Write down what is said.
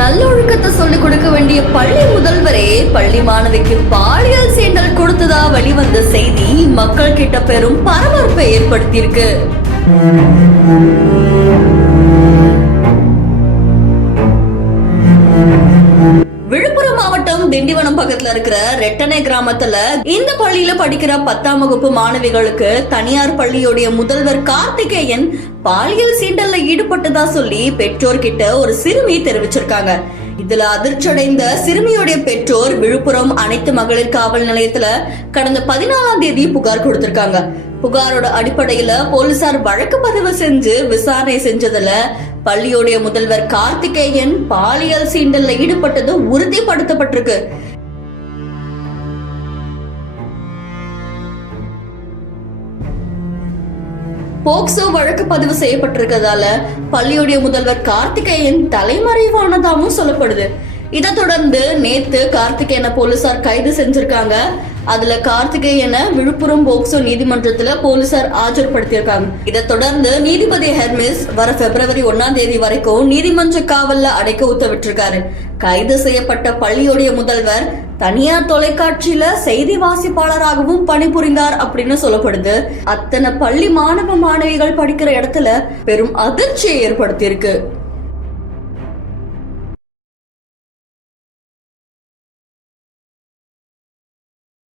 நல்லொழுக்கத்தை சொல்லிக் கொடுக்க வேண்டிய பள்ளி முதல்வரே பள்ளி மாணவிக்கு பாலியல் சீண்டல் கொடுத்ததா வெளிவந்த செய்தி மக்கள் கிட்ட பெரும் பரபரப்பை ஏற்படுத்தியிருக்கு. விழுப்புரம் மாவட்டம் திண்டிவனம் பக்கத்துல இருக்கிற ரெட்டனை கிராமத்துல இந்த பள்ளியில படிக்கிற 10ஆம் வகுப்பு மாணவிகளுக்கு தனியார் பள்ளியுடைய முதல்வர் கார்த்திகேயன் பாலியல் சீண்டல்ல ஈடுபட்டதா சொல்லி பெற்றோர் கிட்ட ஒரு சிறுமி தெரிவிச்சிருக்காங்க. இதுல அதிர்ச்சியடைந்த சிறுமியுடைய பெற்றோர் விழுப்புரம் அனைத்து மகளிர் காவல் நிலையத்துல கடந்த 14ஆம் தேதி புகார் கொடுத்திருக்காங்க. புகாரோட அடிப்படையில போலீசார் வழக்கு பதிவு செஞ்சு விசாரணை செஞ்சதுல பள்ளியுடைய முதல்வர் கார்த்திகேயன் பாலியல் சீண்டல்ல ஈடுபட்டது உறுதிப்படுத்தப்பட்டிருக்கு. போக்சோ வழக்கு பதிவு செய்யப்பட்டிருக்கிறதால பள்ளியுடைய முதல்வர் கார்த்திகேயன் தலைமறைவானதாகவும் சொல்லப்படுது. இதை தொடர்ந்து நேத்து கார்த்திகேயனை போலீசார் கைது செஞ்சிருக்காங்க. அதுல கார்த்திகேயனை விழுப்புரம் போக்சோ நீதிமன்றத்துல போலீசார் ஆஜர்படுத்தியிருக்காங்க. இதை தொடர்ந்து நீதிபதி ஹெர்மிஸ் வர பிப்ரவரி 1ஆம் தேதி வரைக்கும் நீதிமன்ற காவல்ல அடைக்க உத்தரவிட்டிருக்காரு. கைது செய்யப்பட்ட பள்ளியுடைய முதல்வர் தனியார் தொலைக்காட்சியில செய்தி வாசிப்பாளராகவும் பணிபுரிந்தார் அப்படின்னு சொல்லப்படுது. அத்தனை பள்ளி மாணவ மாணவிகள் படிக்கிற இடத்துல பெரும் அதிர்ச்சியை ஏற்படுத்தியிருக்கு.